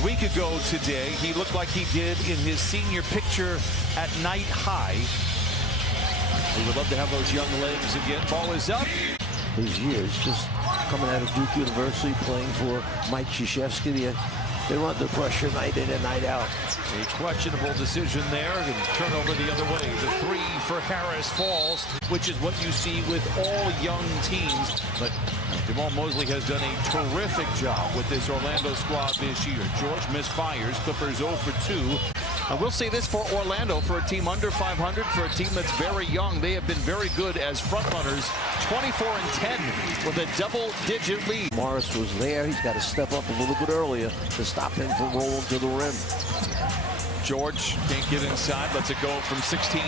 A week ago today, he looked like he did in his senior picture at Night High. We would love to have those young legs again. Ball is up. These years, just coming out of Duke University, playing for Mike Krzyzewski, they're under pressure night in and night out. A questionable decision there, and turnover the other way. The three for Harris falls, which is what you see with all young teams. But Jamal Mosley has done a terrific job with this Orlando squad this year. George misfires. Clippers 0 for 2. I will say this for Orlando, for a team under 500, for a team that's very young, they have been very good as frontrunners. 24-10 with a double-digit lead. Morris was there. He's got to step up a little bit earlier to stop him from rolling to the rim. George can't get inside. Lets it go from 16.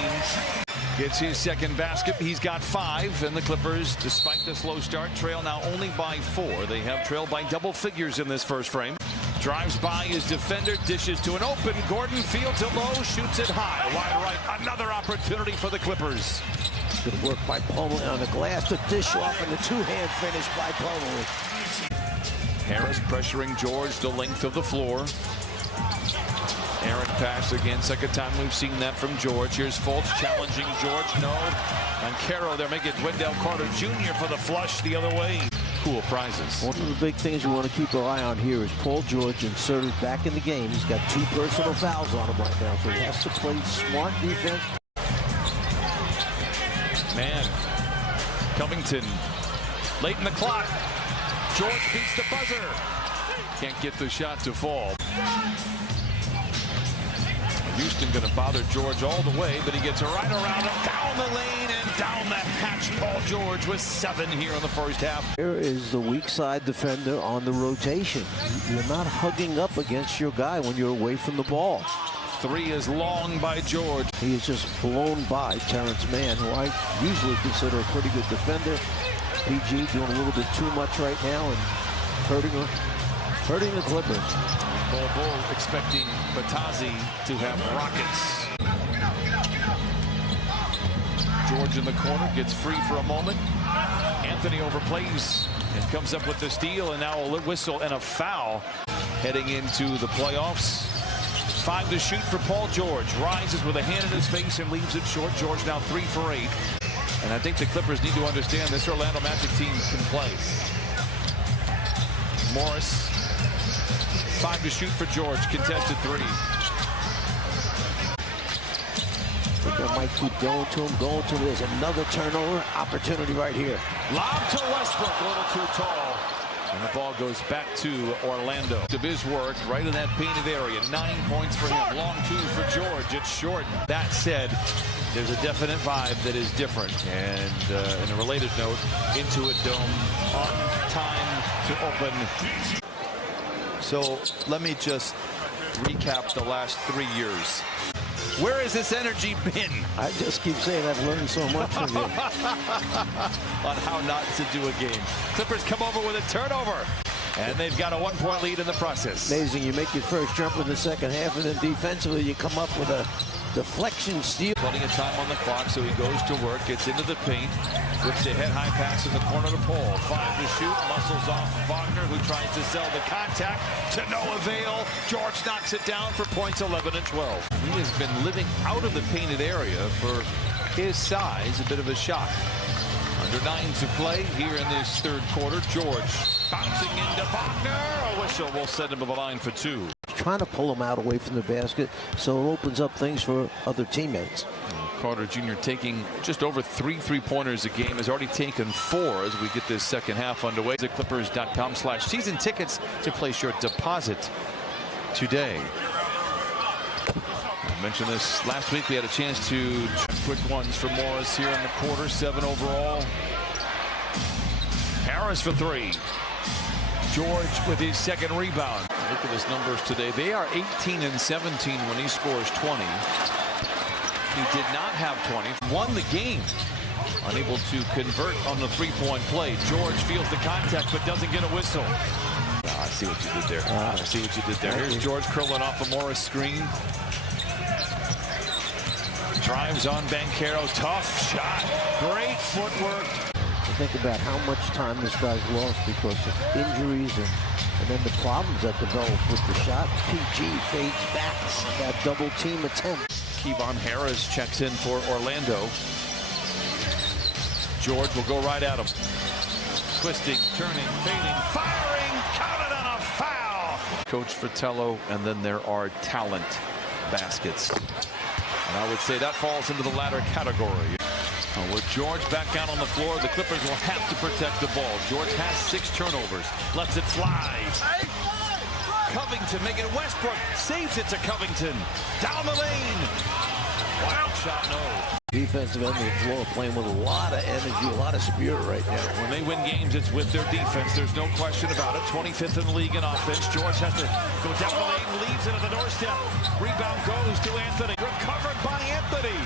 Gets his second basket. He's got 5. And the Clippers, despite the slow start, trail now only by 4. They have trailed by double figures in this first frame. Drives by his defender, dishes to an open. Gordon fields it low, shoots it high. Wide right, another opportunity for the Clippers. Good work by Plumlee on the glass to dish off, and the two-hand finish by Plumlee. Harris pressuring George the length of the floor. Errant pass again. Second time we've seen that from George. Here's Fultz challenging George. No. On Caro, they're making Wendell Carter Jr. for the flush the other way. Cool prizes. One of the big things we want to keep our eye on here is Paul George inserted back in the game. He's got 2 personal fouls on him right now, so he has to play smart defense. Man, Covington, late in the clock. George beats the buzzer. Can't get the shot to fall. Houston going to bother George all the way, but he gets right around him, down the lane and down the hatch. Paul George with 7 here in the first half. Here is the weak side defender on the rotation. You're not hugging up against your guy when you're away from the ball. 3 is long by George. He is just blown by Terrence Mann, who I usually consider a pretty good defender. PG doing a little bit too much right now and hurting the Clippers. Bull expecting Batazzi to have rockets. George in the corner gets free for a moment. Anthony overplays and comes up with the steal, and now a whistle and a foul heading into the playoffs. 5 to shoot for Paul George. Rises with a hand in his face and leaves it short. George now 3 for 8. And I think the Clippers need to understand this Orlando Magic team can play. Morris, 5 to shoot for George. Contested 3. I think I might keep going to him. There's another turnover opportunity right here. Lob to Westbrook, a little too tall. And the ball goes back to Orlando. Of his work right in that painted area. 9 points for him. Long 2 for George. It's short. That said, there's a definite vibe that is different. And in a related note, Intuit Dome on time to open. So let me just recap the last 3 years. Where has this energy been? I just keep saying I've learned so much from you. On how not to do a game. Clippers come over with a turnover. And they've got a 1-point lead in the process. Amazing. You make your first jump in the second half, and then defensively you come up with a deflection steal. Plenty of time on the clock, so he goes to work, gets into the paint, whips a head-high pass in the corner to Paul. 5 to shoot, muscles off Wagner, who tries to sell the contact to no avail. George knocks it down for points 11 and 12. He has been living out of the painted area for his size, a bit of a shock. Under 9 to play here in this third quarter. George bouncing into Wagner. A whistle will send him to the line for 2. Trying to pull him out away from the basket, so it opens up things for other teammates. Carter Jr. taking just over 3 3-pointers a game, has already taken 4 as we get this second half underway. Clippers.com/season tickets to place your deposit today. I mentioned this last week. We had a chance to quick ones for Morris here in the quarter. 7 overall. Harris for 3. George with his second rebound. Look at his numbers today. They are 18 and 17 when he scores 20. He did not have 20. Won the game. Unable to convert on the 3-point play. George feels the contact but doesn't get a whistle. I see what you did there. I see what you did there. Here's George curling off a Morris screen. Drives on Banchero. Tough shot. Great footwork. Think about how much time this guy's lost because of injuries And then the problems that develop with the shot. PG fades back. That double team attempt. Kevon Harris checks in for Orlando. George will go right at him. Twisting, turning, fading, firing, counted on a foul. Coach Fratello, and then there are talent baskets. And I would say that falls into the latter category. With George back out on the floor, the Clippers will have to protect the ball. George has 6 turnovers, lets it fly. Covington making it Westbrook, saves it to Covington. Down the lane. Wild shot, no. Defensive end of the floor playing with a lot of energy, a lot of spirit right now. When they win games, it's with their defense. There's no question about it. 25th in the league in offense. George has to go down the lane, leaves it at the doorstep. Rebound goes to Anthony. Recovered by Anthony.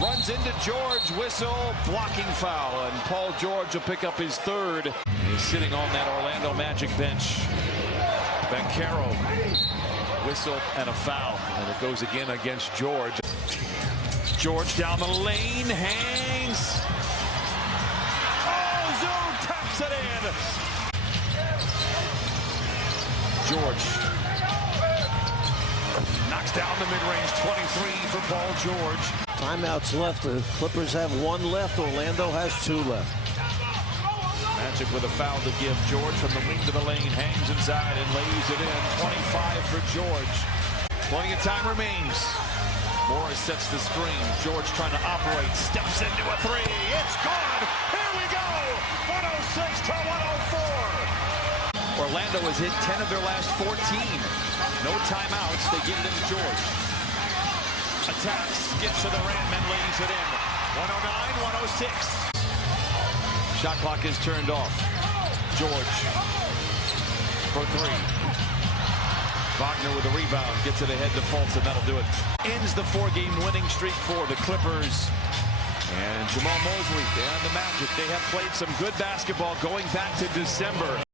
Runs into George, whistle, blocking foul, and Paul George will pick up his 3rd. He's sitting on that Orlando Magic bench. Bancaro, whistle and a foul, and it goes again against George. George down the lane, hangs. Oh, Zoom taps it in. George knocks down the mid-range, 23 for Paul George. Timeouts left. The Clippers have 1 left. Orlando has 2 left. Magic with a foul to give. George from the wing to the lane, hangs inside and lays it in. 25 for George. Plenty of time remains. Morris sets the screen. George trying to operate, steps into a 3. It's good. Here we go. 106 to 104. Orlando has hit 10 of their last 14. No timeouts. They get it into George. Attacks, gets to the rim and lays it in. 109-106. Shot clock is turned off. George for 3. Wagner with a rebound, gets it ahead, defaults, and that'll do it. Ends the 4-game winning streak for the Clippers. And Jamal Mosley and the Magic, they have played some good basketball going back to December.